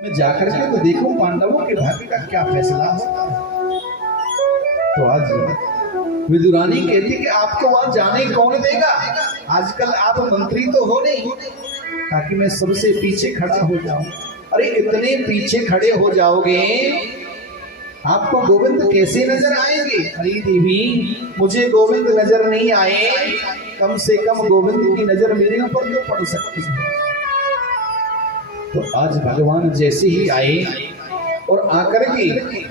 मैं जाकर के तो देखूं पांडवों के भाग्य का क्या फैसला होता है। तो आज विदुरानी कहती कि आपको वहां जाने कौन देगा, आजकल आप मंत्री तो हो नहीं, ताकि मैं सबसे पीछे खड़ा हो जाऊं। अरे इतने पीछे खड़े हो जाओगे, आपको गोविंद कैसे नजर आएंगे? अरे देवी, मुझे गोविंद नजर नहीं आए, कम से कम गोविंद की नजर मेरे ऊपर तो पड़ सकती है। तो आज भगवान जैसे ही आए और आकर के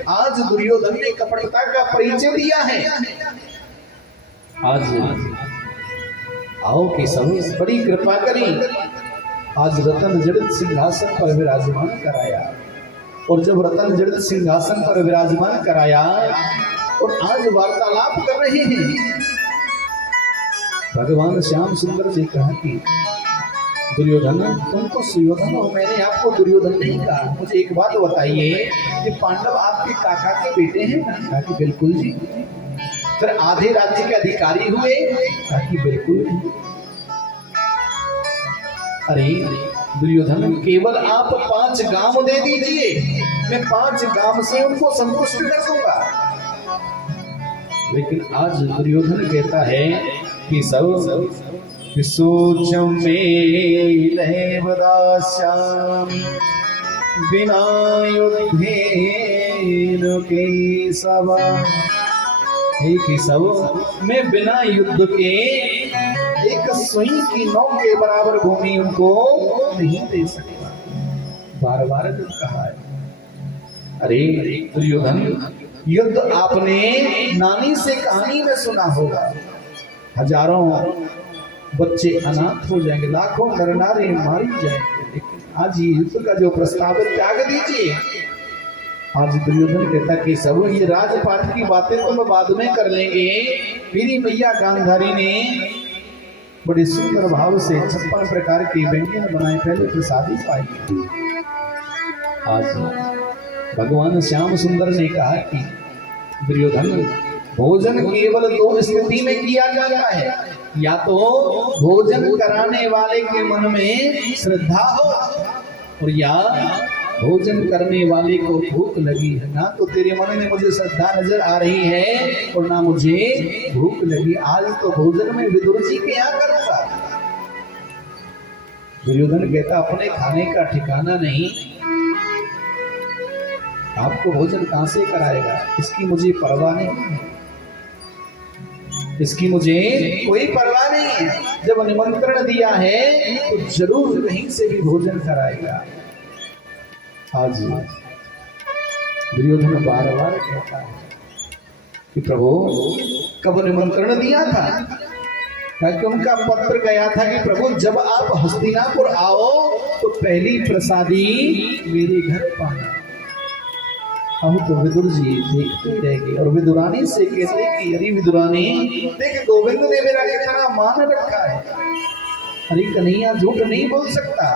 आज दुर्योधन ने कपटता का परिचय दिया है। आज आओ कि सब बड़ी कृपा करी, आज रतन जड़ित सिंहासन पर विराजमान कराया। और जब रतन जड़ित सिंहासन पर विराजमान कराया और आज वार्तालाप कर रहे हैं, भगवान श्याम सुंदर ने कहा कि दुर्योधन, तुम तो सुयोधन हो, मैंने आपको दुर्योधन नहीं कहा। मुझे एक बात बताइए कि पांडव आपके काका के बेटे हैं? कहा कि बिल्कुल जी। फिर आधे राज्य के अधिकारी हुए? कहा कि बिल्कुल। अरे दुर्योधन, केवल आप 5 गांव दे दीजिए, मैं 5 गांव से उनको संतुष्ट कर दूंगा। लेकिन आज दुर्योधन कहता है कि सब सोचम में दास्याम बिना युद्धेन केशव। केशव, मैं बिना युद्ध के एक सुई की नौ के बराबर भूमि उनको नहीं दे सकता। बार बार कहा है। अरे दुर्योधन, युद्ध आपने नानी से कहानी में सुना होगा, हजारों बच्चे अनाथ हो जाएंगे, लाखों नर नारी मारी जाएंगे, लेकिन आज ये युद्ध का जो प्रस्ताव है त्याग दीजिए। आज दुर्योधन कहता कि सब ये राजपाट की बातें तो हम बाद में कर लेंगे। मेरी मैया गांधारी ने बड़े सुंदर भाव से 56 प्रकार के व्यंजन बनाए, पहले प्रसादी पाई। आज भगवान श्याम सुंदर ने कहा कि दुर्योधन, भोजन केवल 2 स्थिति में किया जाता है, या तो भोजन कराने वाले के मन में श्रद्धा हो, और या भोजन करने वाले को भूख लगी है। ना तो तेरे मन में मुझे श्रद्धा नजर आ रही है और ना मुझे भूख लगी, आज तो भोजन में विदुर जी के यहाँ करूंगा। दुर्योधन कहता अपने खाने का ठिकाना नहीं, आपको भोजन कहां से कराएगा, इसकी मुझे परवाह नहीं है, इसकी मुझे कोई परवाह नहीं है। जब निमंत्रण दिया है तो जरूर कहीं से भी भोजन कराएगा। आज दुर्योधन बार बार कहता है कि प्रभु, कब निमंत्रण दिया था? क्योंकि उनका पत्र गया था कि प्रभु, जब आप हस्तिनापुर आओ तो पहली प्रसादी मेरे घर पाना। हम तो विदुर जी देखते रह गए और विदुरानी से कहते कि अरे विदुरानी, देख गोविंद ने मेरा कितना मान रखा है। अरे कन्हैया झूठ नहीं बोल सकता,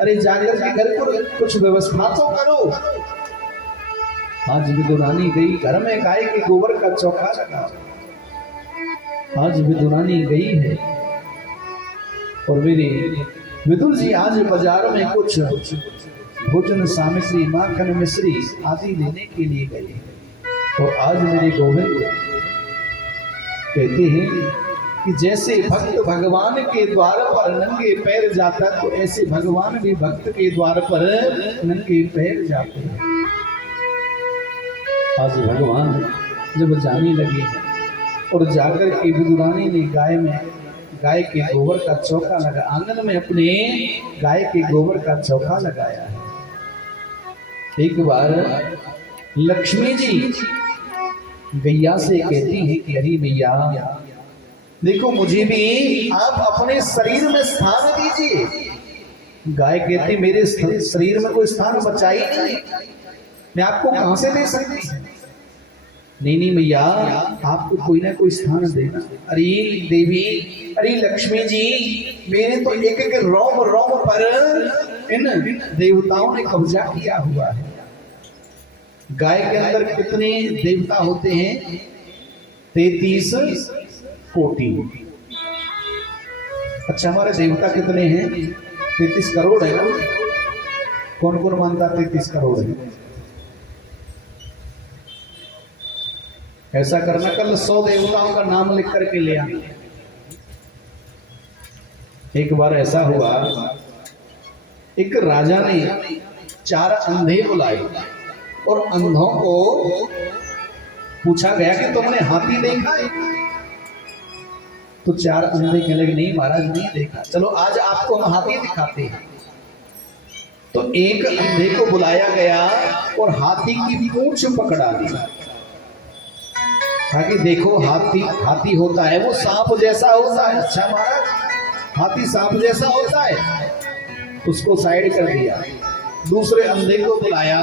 अरे जाकर के घर पर कुछ व्यवस्था तो करो। आज विदुरानी गई, घर में गाय के गोबर का चौका लगा। आज विदुरानी गई है और मेरे विदुर जी आज बाजार में कुछ भोजन सामग्री, माखन, मिश्री आदि लेने के लिए गए। तो आज मेरे गोविंद कहते हैं कि जैसे भक्त भगवान के द्वार पर नंगे पैर जाता, तो ऐसे भगवान भी भक्त के द्वार पर नंगे पैर जाते हैं। आज भगवान जब जाने लगे और जाकर के विदुरानी ने गाय के गोबर का चौका लगा, आंगन में अपने गाय के गोबर का चौका लगाया है। एक बार लक्ष्मी जी गैया से कहती है कि अरे भैया देखो, मुझे भी आप अपने शरीर में स्थान दीजिए। गाय कहती मेरे शरीर में कोई स्थान बचा ही नहीं, मैं आपको कहां से दे सकती? नहीं भैया, आपको कोई ना कोई स्थान देना। अरे देवी, अरे लक्ष्मी जी, मेरे तो एक एक रोम रोम पर इन देवताओं ने कब्जा किया हुआ है। गाय के अंदर कितने देवता होते हैं? 33 कोटि। अच्छा, हमारे देवता कितने हैं? 33 करोड़ है ना। कौन कौन मानता 33 करोड़ है? ऐसा करना, कल 100 देवताओं का नाम लिख करके ले आना। एक बार ऐसा हुआ, एक राजा ने 4 अंधे बुलाए और अंधों को पूछा गया कि तुमने हाथी देखा है? तो 4 अंधे कहने लगे नहीं महाराज नहीं देखा। चलो आज आपको हम हाथी दिखाते हैं। तो एक अंधे को बुलाया गया और हाथी की पूंछ पकड़ा दी, ताकि देखो हाथी होता है वो सांप जैसा होता है। अच्छा महाराज हाथी सांप जैसा होता है, उसको साइड कर दिया। दूसरे अंधे को बुलाया,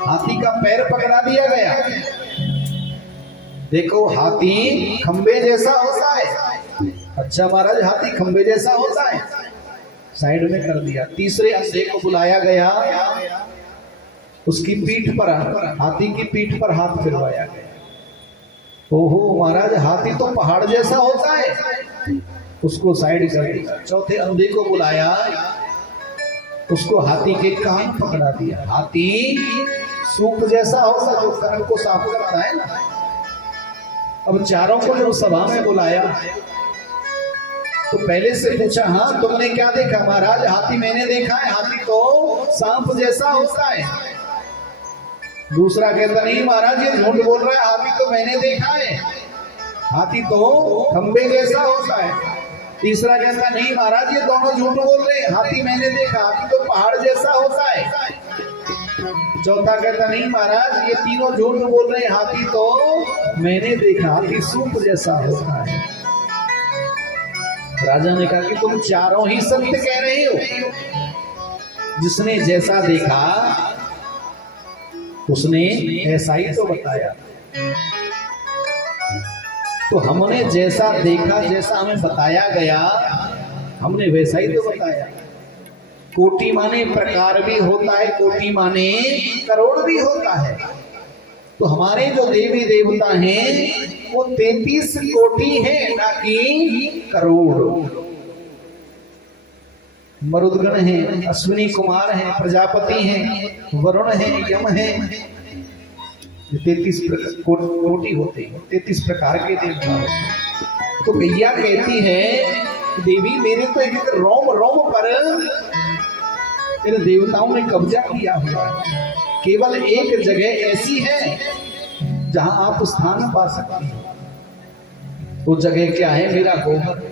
हाथी का पैर पकड़ा दिया गया, देखो हाथी खंबे जैसा होता है। अच्छा महाराज हाथी खंबे जैसा होता है, साइड में कर दिया। तीसरे अंधे को बुलाया गया, उसकी पीठ पर, हाथी की पीठ पर हाथ फिरवाया गया। ओहो महाराज हाथी तो पहाड़ जैसा होता है, उसको साइड कर दिया। चौथे अंधे को बुलाया, उसको हाथी के कान पकड़ा दिया, हाथी सूप जैसा होता जो कान को साफ करता है ना। अब चारों को जब सभा में बुलाया तो पहले से पूछा हाँ तुमने क्या देखा? महाराज हाथी मैंने देखा है, हाथी तो सांप जैसा होता है। दूसरा कहता नहीं महाराज ये झूठ बोल रहा है, हाथी तो मैंने देखा है, हाथी तो खंबे जैसा होता है। तीसरा कहता नहीं महाराज ये दोनों झूठ बोल रहे हैं, हाथी मैंने देखा, हाथी तो पहाड़ जैसा होता है। चौथा कहता नहीं महाराज ये तीनों झूठ बोल रहे हैं, हाथी तो मैंने देखा, हाथी सूप जैसा होता है। राजा ने कहा कि तुम चारों ही सत्य कह रहे हो, जिसने जैसा देखा उसने ऐसा ही तो बताया। तो हमने जैसा देखा, जैसा हमें बताया गया, हमने वैसा ही तो बताया। कोटि माने प्रकार भी होता है, कोटि माने करोड़ भी होता है। तो हमारे जो देवी देवता हैं वो 33 कोटि है, ना कि करोड़। मरुदगण हैं, अश्विनी कुमार हैं, प्रजापति हैं, वरुण हैं, यम हैं। 33 कोटि होते हैं, 33 प्रकार के देवता हैं। तो गैया कहती है देवी मेरे तो एक रोम रोम पर इन देवताओं ने कब्जा किया हुआ है। केवल एक जगह ऐसी है जहां आप स्थान पा सकती हैं। वो जगह क्या है? मेरा गोबर।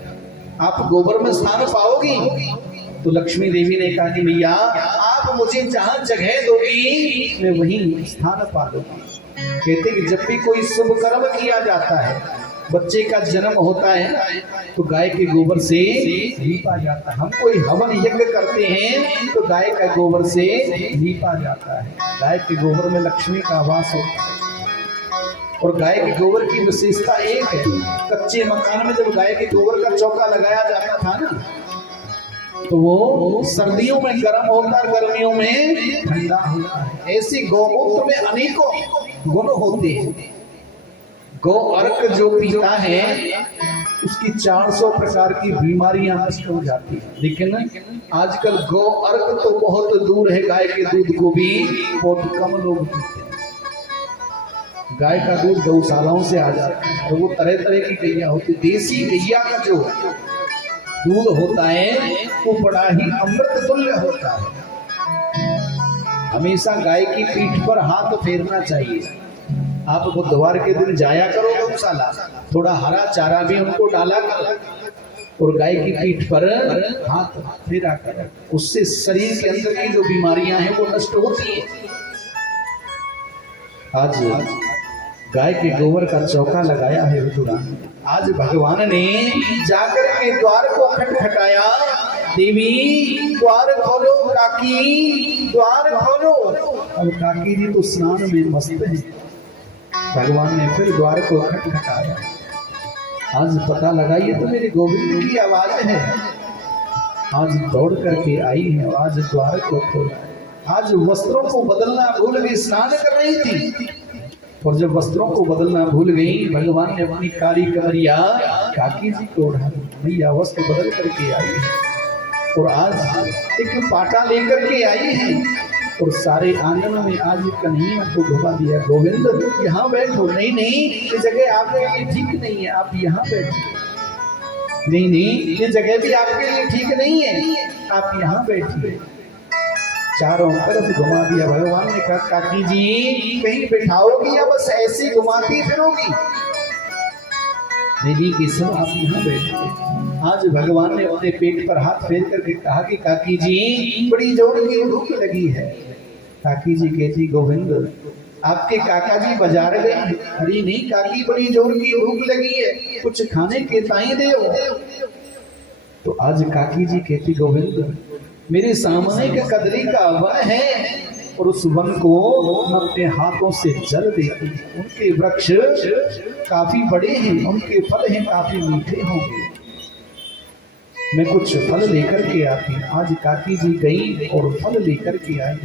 आप गोबर में स्थान पाओगी। तो लक्ष्मी देवी ने कहा कि भैया आप मुझे जहां जगह दोगी मैं वहीं स्थान पा लूंगी। कहते कि जब भी कोई शुभ कर्म किया जाता है, बच्चे का जन्म होता है तो गाय के गोबर से लीपा जाता है। हम कोई हवन यज्ञ करते हैं तो गाय का गोबर से लीपा जाता है। गाय के गोबर में लक्ष्मी का वास होता है। और गाय के गोबर की विशेषता एक है, कच्चे मकान में जब गाय के गोबर का चौका लगाया जाता था ना, तो वो सर्दियों में गर्म होता है, गर्मियों में ठंडा होता है। ऐसी गौमूत्र में अनेकों गुण होते हैं। गौ अर्क जो पीता है उसकी 400 प्रकार की बीमारियां नष्ट हो जाती है। लेकिन आजकल गौ अर्क तो बहुत दूर है, गाय के दूध को भी बहुत कम लोग पीते हैं। गाय का दूध गौशालाओं से आ जाता है, तो वो तरह तरह की गैया होती है। देसी गैया का जो दूध होता है वो बड़ा ही अमृत तुल्य होता है। हमेशा गाय की पीठ पर हाथ फेरना चाहिए। आप बुधवार के दिन जाया करो गौशाला, थोड़ा हरा चारा भी उनको डाला करो और गाय की पीठ पर हाथ फेरा करो। उससे शरीर के अंदर की जो बीमारियां हैं वो नष्ट होती है। आज गाय के गोबर का चौका लगाया है विदुरानी। आज भगवान ने जाकर के द्वार को खटखटाया, देवी द्वार खोलो, काकी द्वार खोलो। अब काकी जी तो स्नान में मस्त है। भगवान ने फिर द्वार को खटखटाया। आज पता लगाइए तो मेरे गोविंद की आवाज है। आज दौड़ करके आई है, आज द्वार को खोला। आज वस्त्रों को बदलना भूल गई, स्नान कर रही थी और जब वस्त्रों को बदलना भूल गई, भगवान ने अपनी काली कमरिया काकी जी को उठा दी। भैया वस्त्र बदल करके आई है। और आज एक पाटा लेकर के आई है और सारे आंगन में आज कन्हैया को घुमा दिया। गोविंद यहाँ बैठो। नहीं नहीं, ये जगह आपके लिए ठीक नहीं है, आप यहाँ बैठो। नहीं नहीं, ये जगह भी आपके लिए ठीक नहीं है, आप यहाँ बैठिए। चारों तरफ घुमा दिया। भगवान ने कहा काकी जी कहीं बैठाओगी या बस ऐसी घुमाती फिरोगी? नहीं किशन आप यहाँ बैठिए। आज भगवान ने अपने पेट पर हाथ फेर करके कहा कि काकी जी बड़ी जोर की भूख लगी है। काकी जी कहती गोविंद आपके काका जी बाजार गए। अरे नहीं काकी बड़ी जोर की भूख लगी है, कुछ खाने के ताई दे। तो आज काकी जी कहती गोविंद मेरे सामने का कदली का वन है और उस वन को मैं अपने हाथों से जल देती हूँ। उनके वृक्ष काफी बड़े हैं, उनके फल हैं काफी मीठे होंगे, मैं कुछ फल लेकर के आती। आज काकी जी गई और फल लेकर के आई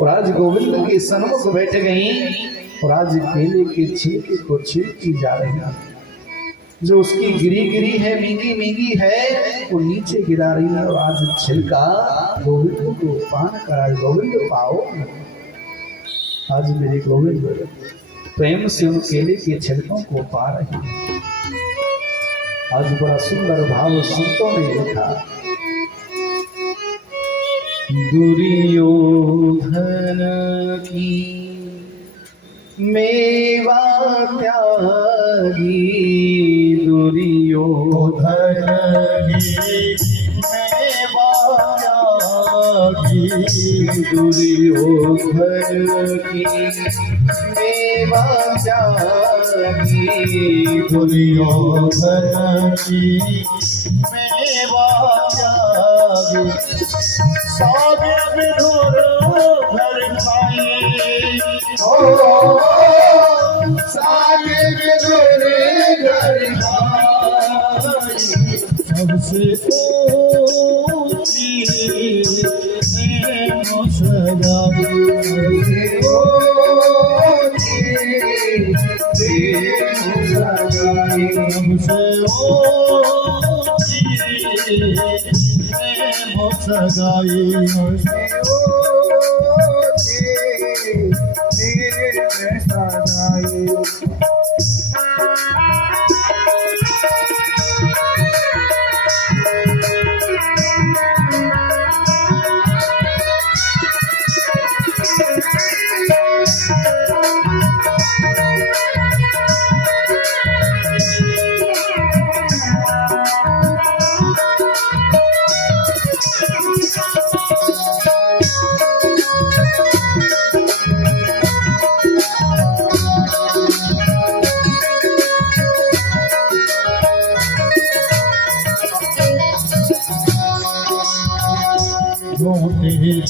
और आज गोविंद के सन्मुख बैठ गई और आज केले के छिलके को छिलकी जा रही है। जो उसकी गिरी गिरी है, मींगी मींगी है, वो नीचे गिरा रही है और आज छिलका गोविंद को पान करा। गोविंद पाओ, आज मेरे गोविंद प्रेम से उन केले के छिलकों को पा रही है। आज बड़ा सुंदर भाव संतों ने लिखा। दुर्योधन की मेवा त्यागी, दुर्योधन की मेवा त्यागी, दुर्योधन की मेवा त्यागी, दुर्योधन की मेवा त्यागी। सागे विधुर घर खाए, सागे विधुर घर खाए, सबसे ऊंची प्रेम सगाई, सबसे सगाई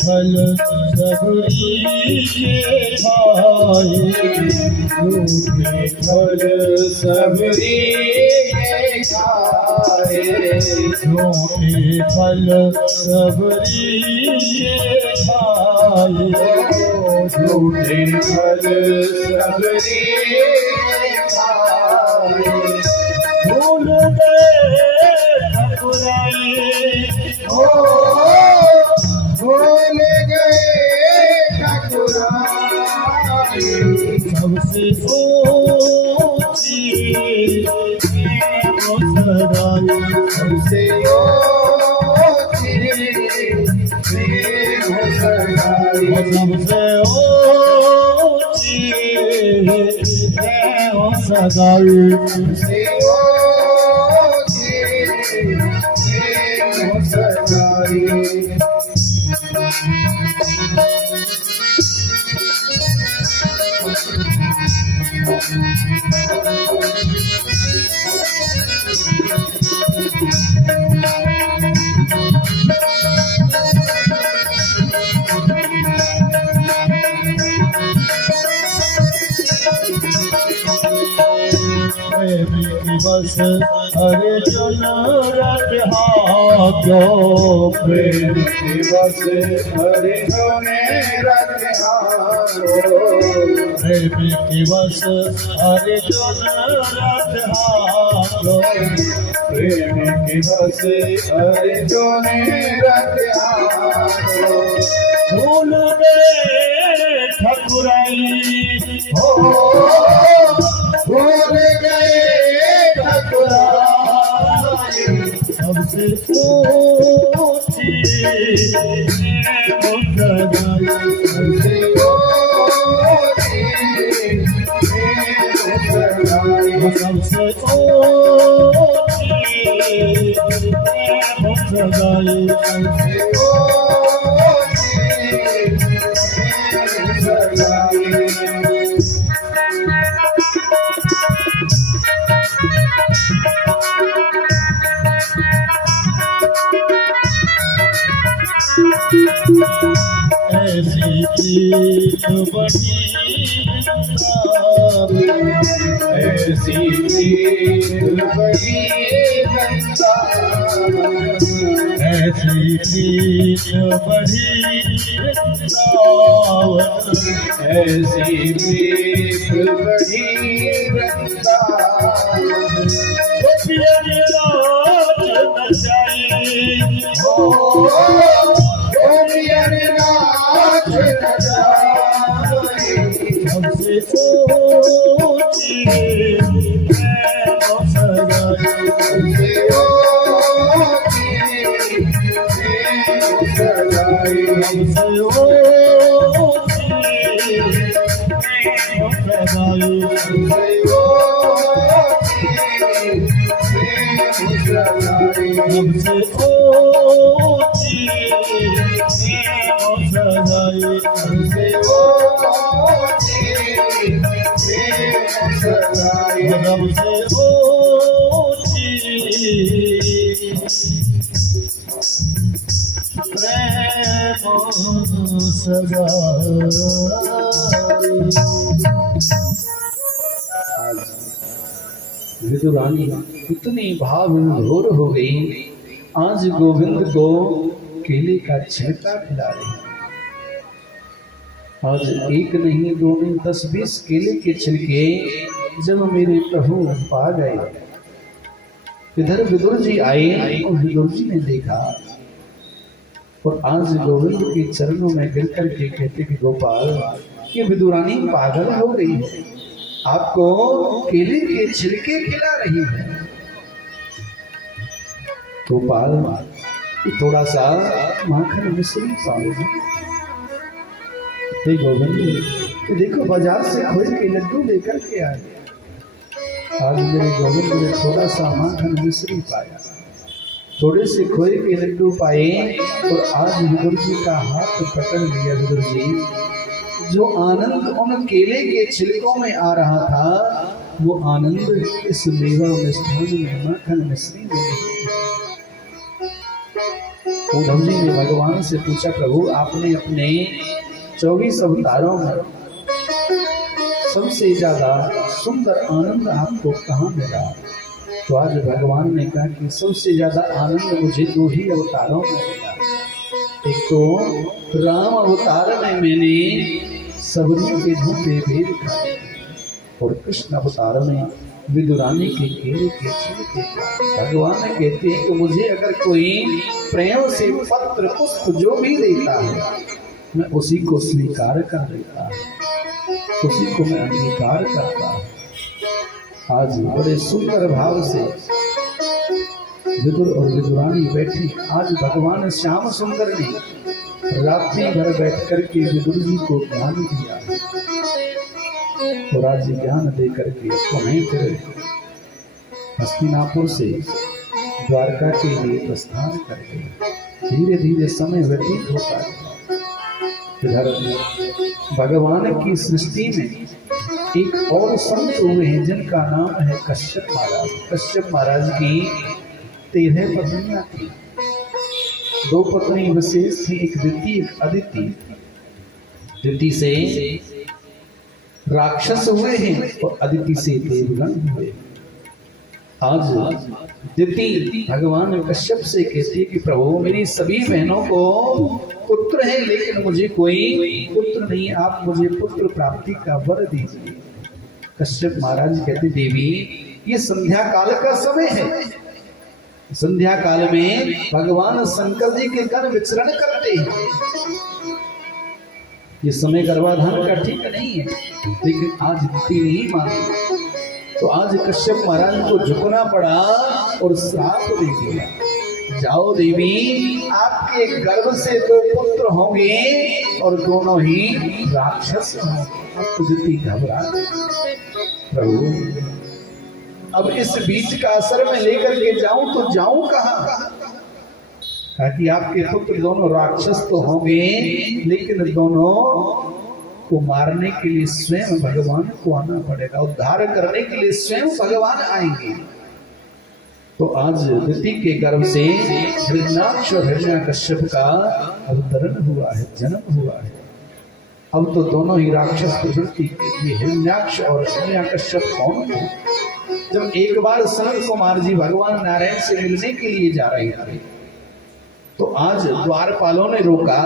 फल सबरी के खाए, झूठे फल सबरी के खाए, झूठे फल सबरी के खाए, झूठे फल सबरी के खाए, भूल गए ठकुराई, भूल गए ठकुराई, सबसे ऊंची सगाई, सबसे ऊंची सगाई, सबसे ऊंची सगाई, सबसे ऊंची सगाई। बस अर्जुन रथ हाथो, प्रेम दिवस अर्जुन रथ हाथो, प्रेम दिवस अर्जुन रथ हाथो, प्रेम की हंसी अर्जुन रत्यारो भूल गए ठकुराई हो भूल गए ठकुराई सबसे ऊंची मुस्कान सबसे ऊंची मुस्कान सबसे ऐसी चीज बड़ी ऐसी बड़ी ऐसी चीज बड़ी ऐसी बड़ी हमसे सोची विदुरानी इतनी भाव विभोर हो गई, आज गोविंद को केले का छिलका खिला रही। आज एक नहीं दो नहीं 10-20 केले के छिलके जब मेरे प्रभु पा गए, इधर विदुर जी आए और विदुर जी ने देखा और आज गोविंद के चरणों में गिर कर के कहते कि गोपाल, ये विदुरानी पागल हो गई है, आपको केले के छिलके खिला रही है। गोपाल, थोड़ा सा माखन मिश्री पाओ। हे गोविंद, देखो बाजार से खोए के लड्डू लेकर के आए, आज मेरे गोविंद ने थोड़ा सा माखन मिश्री पाया, थोड़े से खोए के लड्डू पाए और आज विदुर जी का हाथ पकड़ लिया। विदुर जी, जो आनंद उन केले के छिलकों में आ रहा था, वो आनंद इस मेवा मिष्ठान में माखन मिश्री में नहीं। उद्धव जी ने भगवान से पूछा, प्रभु आपने अपने 24 अवतारों में सबसे ज्यादा सुंदर आनंद आपको कहाँ मिला? तो आज भगवान ने कहा कि सबसे ज्यादा आनंद मुझे 2 ही अवतारों में मिला। एक तो राम अवतार में मैंने सबरी के झूठे भेद खाए और कृष्ण अवतार में विदुरानी के केले के छिलके। भगवान कहते हैं कि मुझे अगर कोई प्रेम से पत्र पुष्प जो भी देता है, मैं उसी को स्वीकार कर लेता हूँ, उसी को मैं अंगीकार करता हूँ। आज बड़े सुंदर भाव से विदुर और विदुरानी बैठी। आज भगवान श्याम सुंदर ने रात्रि भर बैठ करके विदुर जी को ज्ञान दिया और आज ज्ञान दे करके उन्हें फिर हस्तिनापुर से द्वारका के लिए प्रस्थान कर गए। धीरे धीरे समय व्यतीत होता है। इधर भगवान की सृष्टि में एक और संत हुए हैं जिनका नाम है कश्यप महाराज। कश्यप महाराज की 13 पत्नियां थी। 2 पत्नी विशेष थी, एक दिति एक अदिति। दिति से राक्षस हुए हैं और अदिति से देवगण हुए। आज दिति भगवान कश्यप से कहती है कि प्रभु, मेरी सभी बहनों को पुत्र है लेकिन मुझे कोई पुत्र नहीं, आप मुझे पुत्र प्राप्ति का वर दीजिए। कश्यप महाराज कहते, देवी ये संध्या काल का समय है। संध्या काल में भगवान शंकर जी के घर विचरण करते हैं। ये समय गर्भाधान का ठीक नहीं है, लेकिन आज दिति नहीं मानी, तो आज कश्यप महाराज को झुकना पड़ा और श्राप दे दिया, जाओ देवी, आपके गर्भ से 2 पुत्र होंगे और दोनों ही राक्षस होंगे। अब तो दिति घबरा गई, प्रभु अब इस बीच का असर में लेकर के जाऊं तो जाऊं कहां? ताकि आपके पुत्र दोनों राक्षस तो होंगे, लेकिन दोनों को मारने के लिए स्वयं भगवान को आना पड़ेगा, उद्धार करने के लिए स्वयं भगवान आएंगे। तो आज दिति के गर्भ से हिरण्याक्ष और हिरण्यकश्यप का अवतरण हुआ है, जन्म हुआ है। अब तो दोनों ही राक्षस प्रवृत्ति के लिए हिरण्याक्ष और हिरण्यकश्यप कौन है? जब एक बार सनत कुमार जी भगवान नारायण से मिलने के लिए जा रहे थे, तो आज द्वारपालों ने रोका,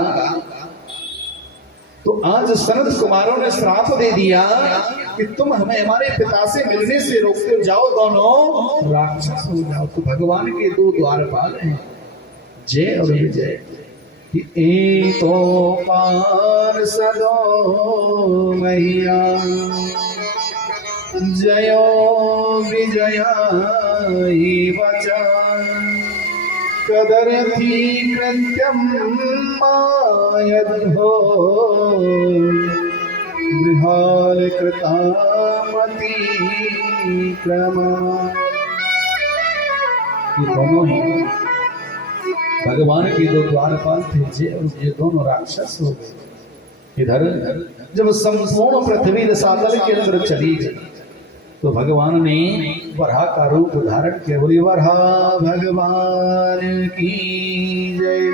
तो आज सनत कुमारों ने श्राप दे दिया कि तुम हमें हमारे पिता से मिलने से रोकते हो, जाओ दोनों राक्षस हो जाओ। तो भगवान के 2 द्वारपाल हैं, जय और विजय। एको पार सदो मैया जयो विजया वचन कदर्थी कृत्यम मायद्धो गृहाल कृतामति क्रमा। ये दोनों ही भगवान के 2 द्वारपाल थे, ये दोनों राक्षस हो गए। इधर जब संपूर्ण पृथ्वी रसातल के अंदर चली गई, तो भगवान ने वराह का रूप धारण किया। बोली वराह भगवान की जय।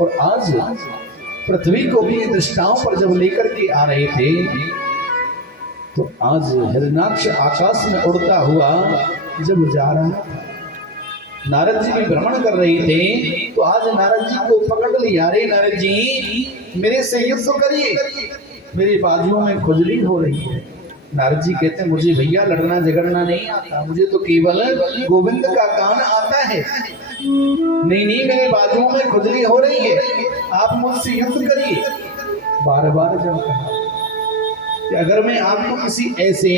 और आज पृथ्वी को भी दृष्टाओं पर जब लेकर के आ रहे थे, तो आज हिरण्याक्ष आकाश में उड़ता हुआ जब जा रहा था, नारद जी भी भ्रमण कर रहे थे, तो आज नारद जी को पकड़ लिया, रे नारद जी मेरे से युद्ध करिए, मेरी बाजुओं में खुजली हो रही है। नारद जी कहते हैं मुझे भैया लड़ना झगड़ना नहीं आता, मुझे तो केवल गोविंद का गान आता है। नहीं नहीं, मेरे बाजुओं में खुजली हो रही है, आप मुझसे युद्ध करिए। बार बार जब कहा कि अगर मैं आपको किसी ऐसे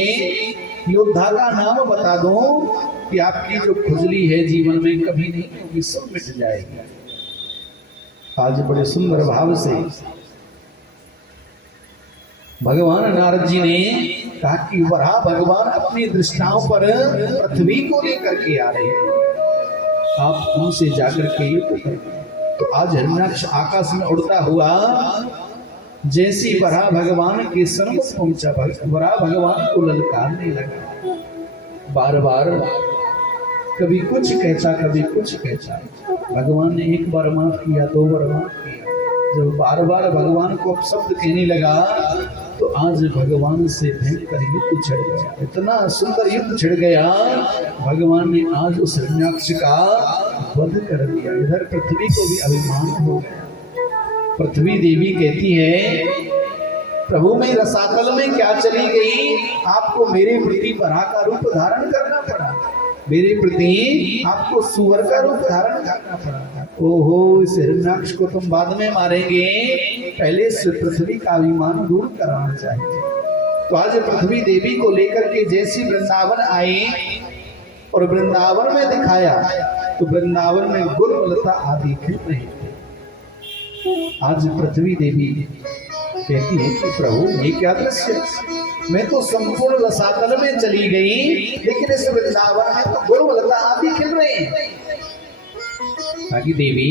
योद्धा का नाम बता दूं कि आपकी जो खुजली है जीवन में कभी नहीं होगी, सब मिट जाएगी। आज बड़े सुंदर भाव से भगवान नारद जी ने कहा कि वराह भगवान अपनी दृष्टाओं पर पृथ्वी को लेकर के आ रहे हैं, आप उनसे जाकर के युद्ध करें। तो आज हिरण्याक्ष आकाश में उड़ता हुआ जैसी वराह भगवान के सन्मुख पहुंचा, वराह भगवान को ललकारने लगा, बार बार कभी कुछ कहता कभी कुछ कहता। भगवान ने 1 बार माफ किया, 2 बार माफ किया। जब बार बार भगवान को शब्द कहने लगा, तो आज भगवान से भयंकर युद्ध छिड़ गया, इतना सुंदर युद्ध छिड़ गया। भगवान ने आज उस हिरण्याक्ष का वध कर दिया। इधर पृथ्वी को भी अभिमान हो गया। पृथ्वी देवी कहती है, प्रभु मैं रसातल में क्या चली गई, आपको मेरे प्रति वराह का रूप धारण करना पड़ा, मेरे प्रति आपको सुअर का रूप धारण करना पड़ा। ओहो, इस हिरण्याक्ष को तुम बाद में मारेंगे, पहले इस पृथ्वी का अभिमान दूर कराना चाहिए। तो आज पृथ्वी देवी को लेकर के जैसी वृंदावन आए और वृंदावन में दिखाया, तो वृंदावन में गुलमलता आदि खिल रहे थे। आज पृथ्वी देवी कहती है कि प्रभु ये क्या दृश्य, मैं तो संपूर्ण रसातल में चली गई, लेकिन इस वृंदावन में तो गुलमलता आदि खिल रहे हैं। ताकि देवी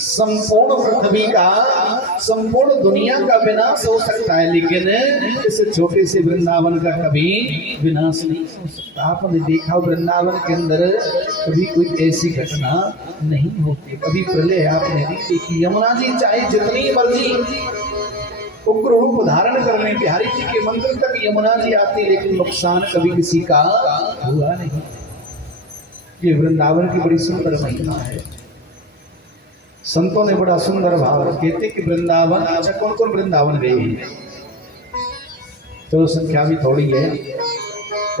संपूर्ण पृथ्वी का, संपूर्ण दुनिया का विनाश हो सकता है, लेकिन इस छोटे से वृंदावन का कभी विनाश नहीं हो सकता। आपने देखा वृंदावन के अंदर कभी कोई ऐसी घटना नहीं होती, कभी प्रलय आपने नहीं देखी। यमुना जी चाहे जितनी मर्जी उग्र रूप धारण करने, बिहारी जी के मंदिर तक यमुना जी आती, लेकिन नुकसान कभी किसी का हुआ नहीं। ये वृंदावन की बड़ी सुंदर महिमा है। संतों ने बड़ा सुंदर भाव कहते कि वृंदावन, अच्छा कौन कौन वृंदावन गए हैं, तो संख्या भी थोड़ी है,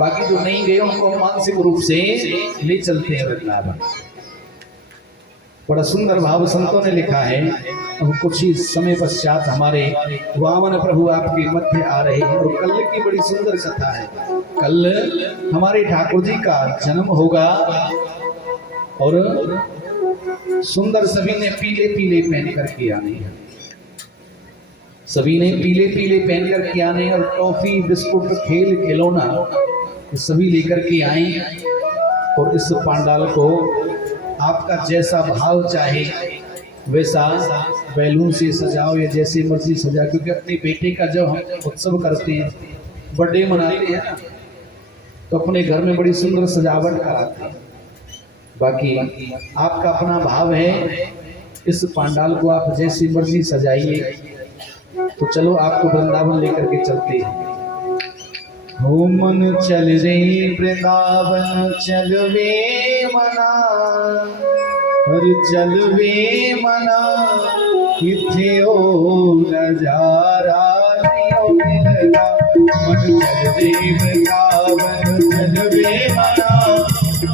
बाकी जो नहीं गए उनको मानसिक रूप से ले चलते हैं वृंदावन। बड़ा सुंदर भाव संतों ने लिखा है। अब कुछ ही समय पश्चात हमारे वामन प्रभु आपके मध्य आ रहे हैं और कल की बड़ी सुंदर कथा है। कल हमारे ठाकुर जी का जन्म होगा और सुंदर सभी ने पीले पीले पहन करके आने हैं, सभी ने पीले पीले पहन करके आने और टॉफी बिस्कुट खेल खिलौना सभी लेकर के आए और इस पांडाल को आपका जैसा भाव चाहे वैसा बैलून से सजाओ या जैसे मर्जी सजाओ, क्योंकि अपने बेटे का जब हम उत्सव करते हैं, बर्थडे मनाते हैं ना, तो अपने घर में बड़ी सुंदर सजावट कराते हैं। बाकी आपका अपना भाव है, इस पांडाल को आप जैसी मर्जी सजाइए। तो चलो आपको वृंदावन लेकर के चलते हैं। हो मन चल रे वृंदावन चल वे मना, हर चल वे मना, किथे ओ नजारा नहीं मिलना। मन चल रे वृंदावन चल वे मना,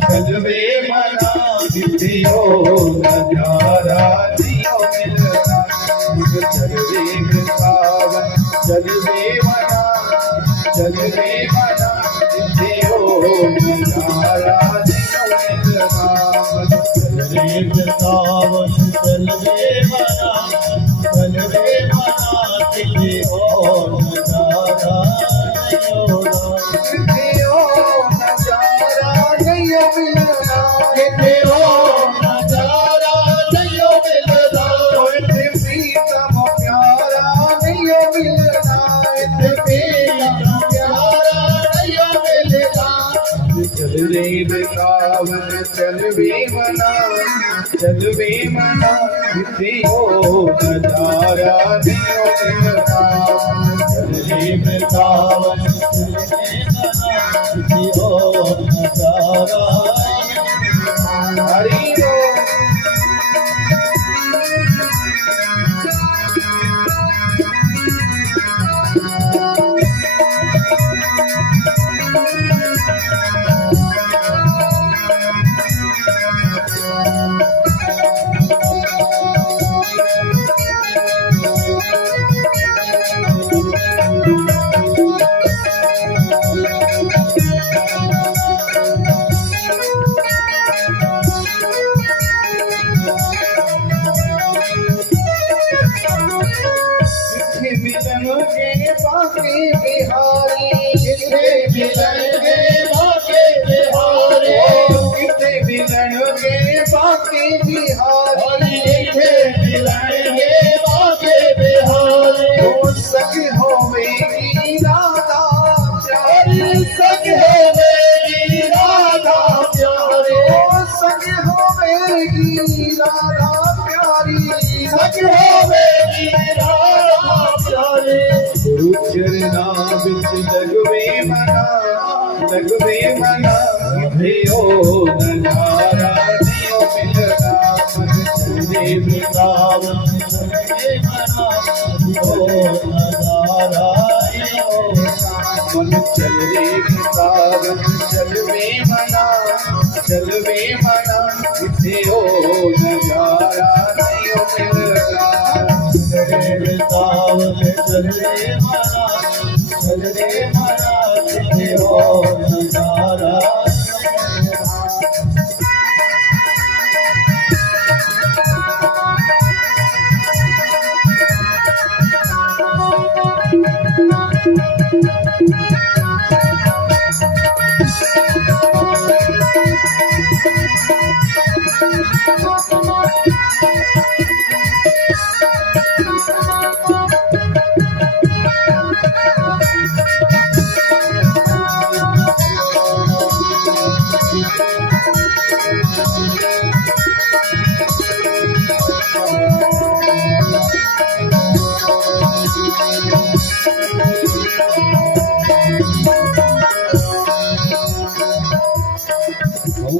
चल वे मना, किथे ओ नजारा नहीं मिलना। मन चल रे वृंदावन चल वे मना, चल रे मना, किथे ओ नजारा नहीं मिलना। चल रे वृंदावन चल रे मना, चल रे मना, किथे ओ नजारा नहीं होना। किथे ओ नजारा नहीं मिलना, किथे ओ नजारा नहीं मिलना। इतने प्रीतम प्यारा नहीं मिलना, इतने प्रीतम प्यारा नहीं मिलना। चल रे वृंदावन चल वे मना, चल वे मना, किथे ओ नजारा नहीं मिलना। चल रे वृंदावन चल रे मना, किथे ओ नजारा हरि बोल। लगवे मना, किथे ओ नजारा नहीं मिलना। चल रे वृंदावन चल रे मना, किथे ओ नजारा नहीं होना। मन चल रे वृंदावन चल वे मना, चल वे मना, किथे ओ नजारा नहीं मिलना। चल रे वृंदावन चल रे मना, चल रे मना, किथे ओ नजारा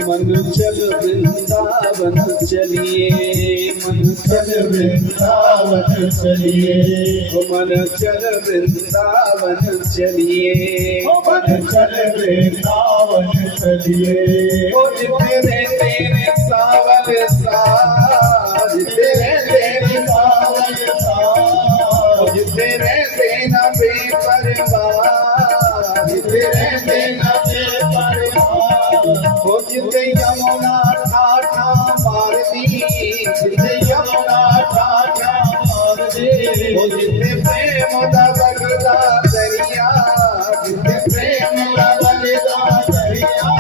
मन चल वृंदावन चलिए, मन चल वृंदावन चलिए, मन चल वृंदावन चलिए, मन चल वृंदावन चलिए। ओ तेरे तेरे सावन साज, तेरे तेरे सावन साज, तेरे तेना बेपरवाह, तेरे तेना बेपरवाह। ओ जिते यमुना ठाठा मार दी, जिते यमुना ठाठा मार दे, ओ जिते प्रेम दा बगदा दरिया, जिते प्रेम दा बगदा दरिया,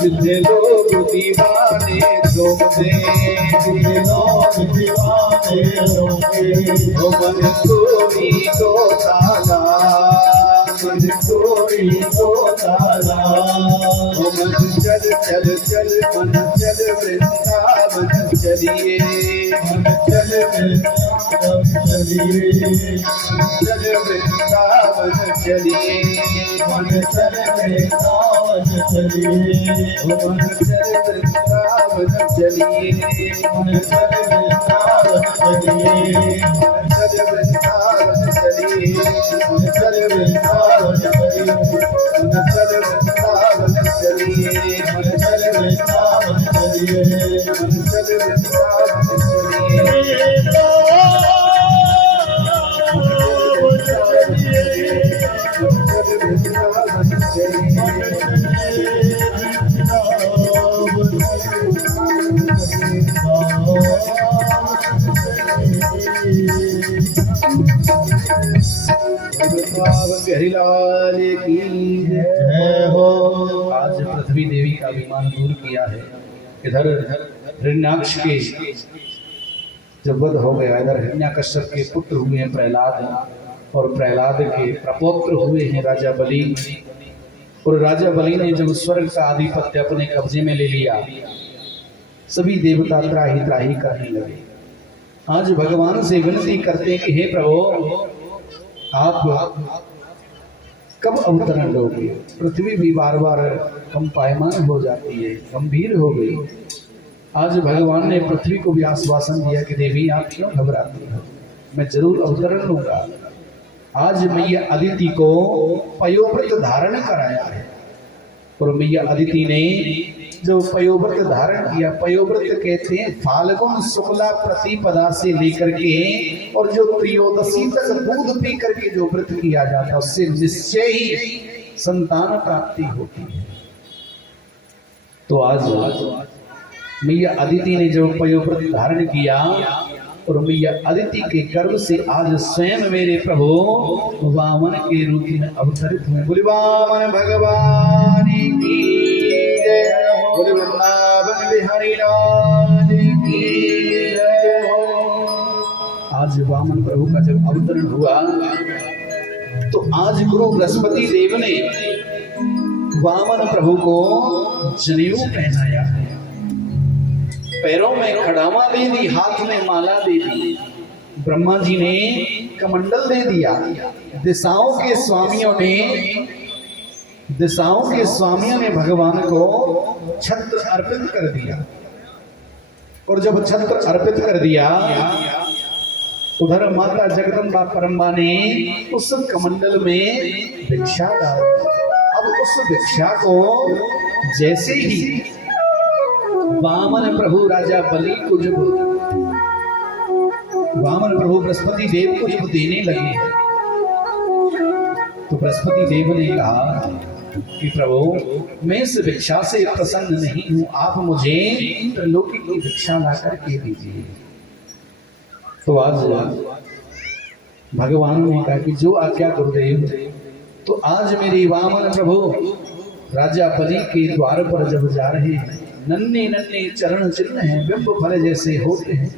जिते लोग दीवाने झूमते, जिते लोग दीवाने रोके। ओ मन कोरी को ताला, मन कोरी को ताला, ओ मन चल चल चल, मन चल वृंदावन चलिए, मन चल वृंदावन चलिए, चल वृंदावन चलिए, मन चल वृंदावन चलिए, मन चल वृंदावन चलिए, मन चल वृंदावन चलिए, चल वृंदावन चलिए, चल वृंदावन चलिए, चल वृंदावन चलिए, मन चल वृंदावन चलिए, चल वृंदावन चलिए, चल वृंदावन चलिए। हरिलाल की जय हो। आज पृथ्वी देवी का अभिमान दूर किया है। इधर हिरण्याक्ष के जब वध हो गया, इधर हिरण्याकश्यप के पुत्र हुए हैं प्रहलाद, और प्रहलाद के प्रपौत्र हुए हैं राजा बलि। और राजा बलि ने जब स्वर्ग का आधिपत्य अपने कब्जे में ले लिया, सभी देवता त्राही त्राही करने लगे। आज भगवान से विनती करते हैं कि हे प्रभु, आप कब अवतरण लोगे? पृथ्वी भी बार बार कंपायमान हो जाती है, गंभीर हो गई। आज भगवान ने पृथ्वी को भी आश्वासन दिया कि देवी आप क्यों घबराती हो, मैं जरूर अवतरण लूंगा। आज मैया अदिति को पयोव्रत धारण कराया है, और मैया अदिति ने जो पयोव्रत धारण किया, पयोव्रत कहते हैं फाल्गुन शुक्ला प्रतिपदा से लेकर के और जो त्रयोदशी तक दूध पी करके जो व्रत किया जाता है, उससे निश्चय ही संतान प्राप्ति होती है। तो आज मैया अदिति ने जो पयोव्रत धारण किया, और मैया अदिति के गर्भ से आज स्वयं मेरे प्रभु वामन के रूप में अवतरित हुए। बोले वामन भगवान की जय, बोले वृंदावन बिहारी लाल की जय। आज वामन प्रभु का जब अवतरण हुआ, तो आज गुरु बृहस्पति देव ने वामन प्रभु को जनेऊ पहनाया है, पैरों में खड़ामा दे दी, हाथ में माला दे दी। ब्रह्मा जी ने कमंडल दे दिया। दिशाओं के स्वामियों ने भगवान को छत्र अर्पित कर दिया। और जब छत्र अर्पित कर दिया, उधर माता जगदम्बा परम्बा ने उस कमंडल में भिक्षा डाल दी। अब उस भिक्षा को जैसे ही वामन प्रभु राजा बलि को जब वामन प्रभु बृहस्पति देव को जब देने लगे, तो बृहस्पति देव ने कहा कि प्रभु, मैं इस भिक्षा से प्रसन्न नहीं हूं, आप मुझे त्रिलोकी की भिक्षा ला करके दीजिए। तो आज भगवान ने कहा कि जो आज्ञा गुरुदेव। तो आज मेरे वामन प्रभु राजा बलि के द्वार पर जब जा रहे हैं, नन्हे नन्हे चरण चिन्ह हैं, बिंब फल जैसे होते हैं,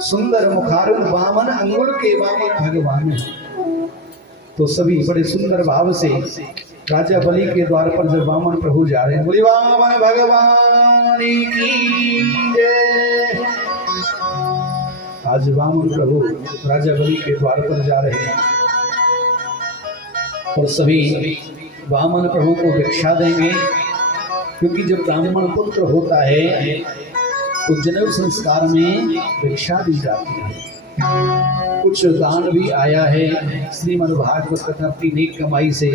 सुंदर मुखारुण वामन अंगुल के वामन भगवान हैं। तो सभी बड़े सुंदर भाव से राजा बलि के द्वार पर जब वामन प्रभु जा रहे हैं, बोले वामन भगवान की जय। आज वामन प्रभु राजा बलि के द्वार पर जा रहे हैं, और सभी वामन प्रभु को भिक्षा देंगे, क्योंकि जब ब्राह्मण पुत्र होता है तो जनेऊ संस्कार में भिक्षा दी जाती है। कुछ दान भी आया है। श्रीमद् भागवत कथा की नेक कमाई से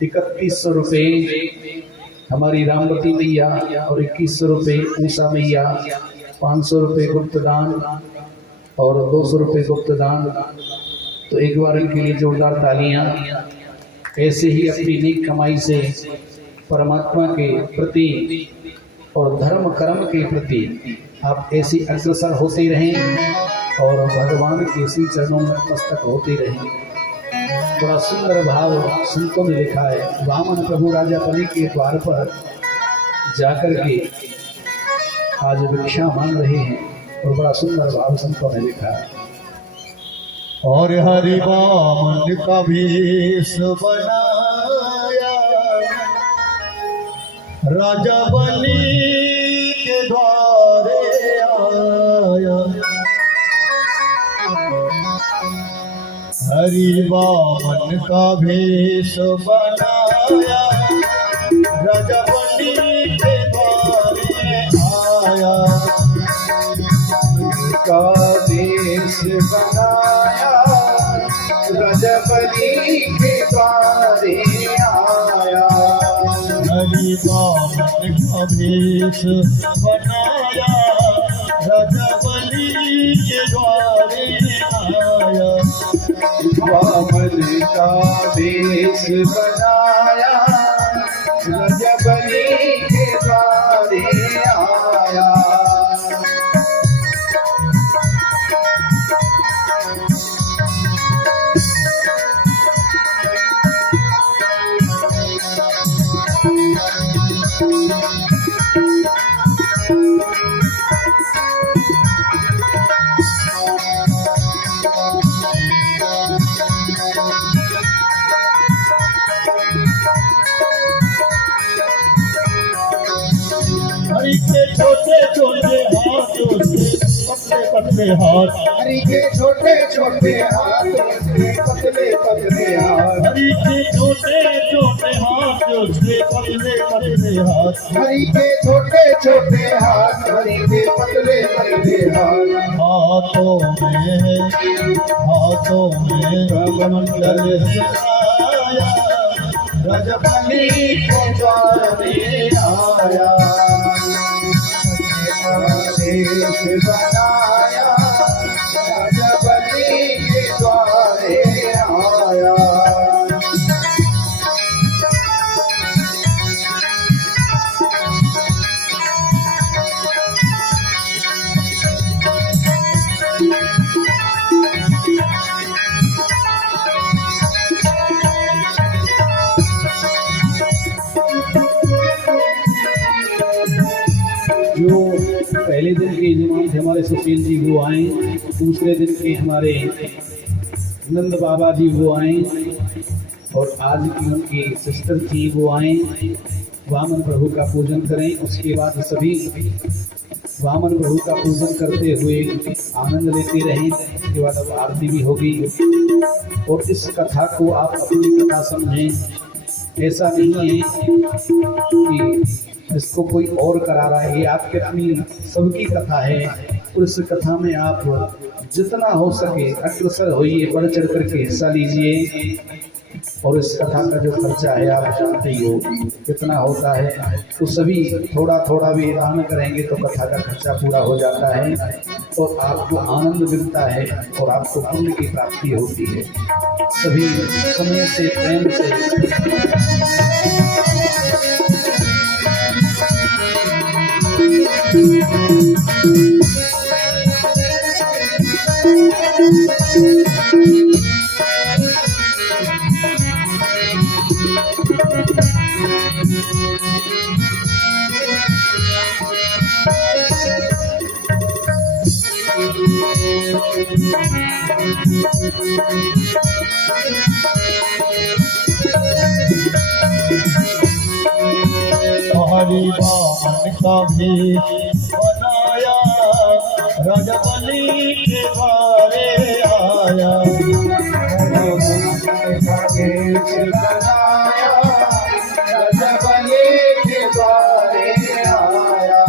3100 रुपये हमारी रामवती मैया और 2100 रुपये ऊषा मैया, 500 रुपये गुप्त दान और 200 रुपये गुप्त दान। तो एक बार इनके लिए जोरदार तालियां। ऐसे ही अपनी नेक कमाई से परमात्मा के प्रति और धर्म कर्म के प्रति आप ऐसी अग्रसर होते रहें और भगवान के इसी चरणों में मस्तक होते रहें। बड़ा सुंदर भाव संतों ने लिखा है। वामन प्रभु राजा बलि के द्वार पर जाकर के आज भिक्षा मांग रहे हैं और बड़ा सुंदर भाव संतों ने लिखा है। और हरि वामन का भेष बनाया, राजा बलि के द्वारे आया। हरि वामन का भेष बनाया, राजा बलि के द्वारे आया। का देश बनाया, राजा बलि के द्वारे आया। हरि वामन का भेष बनाया, राजा बलि के द्वारे आया। वामन का देश बनाया, राजा बलि के द्वारे आया। हरि के छोटे छोटे हाथों से पतले पतले हाथ, हरि के छोटे छोटे हाथ, पतले पतले हाथ। हरि के छोटे छोटे हाथों से पतले पतले हाथ। हरि के छोटे छोटे हाथ, हरि के पतले पतले हाथ। हाथों में कमंडल आया, राजा बलि के द्वारे आया। देश बनाया, राजा बलि के द्वारे आया। जो पहले दिन के इमाम थे हमारे सुशील जी वो आए, दूसरे दिन के हमारे नंद बाबा जी वो आए और आज की उनकी सिस्टर थी वो आए। वामन प्रभु का पूजन करें। उसके बाद सभी वामन प्रभु का पूजन करते हुए आनंद लेते रहें। उसके बाद अब आरती भी होगी और इस कथा को आप अपनी कथा समझें। ऐसा नहीं है कि इसको कोई और करा रहा है, ये आपकी अपनी सबकी कथा है। और इस कथा में आप जितना हो सके अग्रसर होइए, बढ़ चढ़ करके हिस्सा लीजिए। और इस कथा का जो खर्चा है आप जानते ही हो कितना होता है। तो सभी थोड़ा थोड़ा भी दान करेंगे तो कथा का खर्चा पूरा हो जाता है और आपको आनंद मिलता है और आपको पुण्य की प्राप्ति होती है। सभी समय से प्रेम से हरि वामन का भेष बनाया, राजा बलि के द्वारे आया। देश बनाया, राजा बलि के द्वारे आया।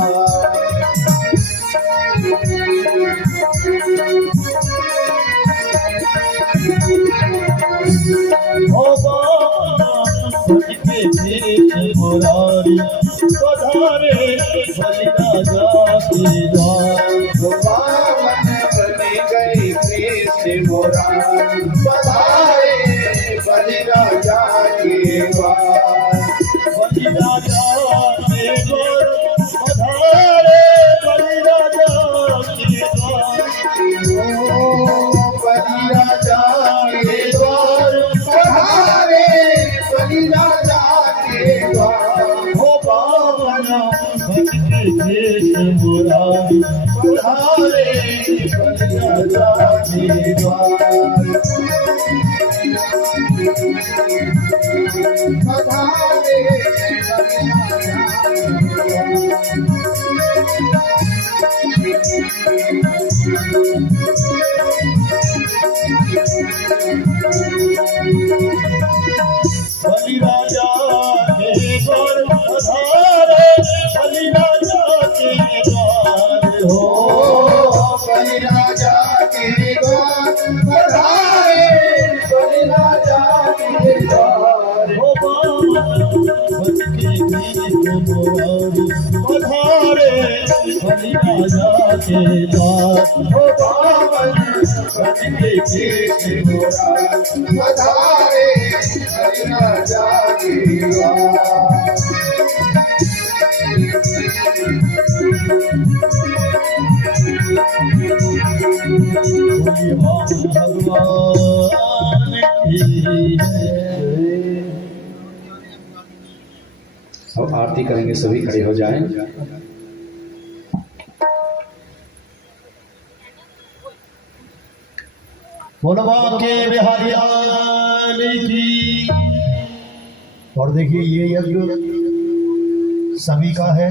कृष्ण मुरारी पधारे बलि राजा के द्वार। बावन बन गए कृष्ण मुरारी पधारे बलि राजा के द्वार। बलि राजा के द्वार पधारे बलि राजा के द्वार। बलि राजा के द्वार पधारे बलि राजा के द्वार। हो पावना भक्ति कृष्ण मुरारी पधारे बलि राजा के द्वार। पधारे बलि बलि राजा के द्वार पधारे बलि राजा के द्वार। हो बलि राजा के द्वार पधारे बलि राजा के द्वार। हो भक्ति कृष्ण मुरारी पधारे बलि राजा के द्वार। हो बावन भक्ति कृष्ण मुरारी पधारे बलि राजा के द्वार। बोलिए भगवान की जय। अब आरती करेंगे, सभी खड़े हो जाएं। बोलवा के बिहारी लाल की। और देखिए ये यज्ञ सभी का है।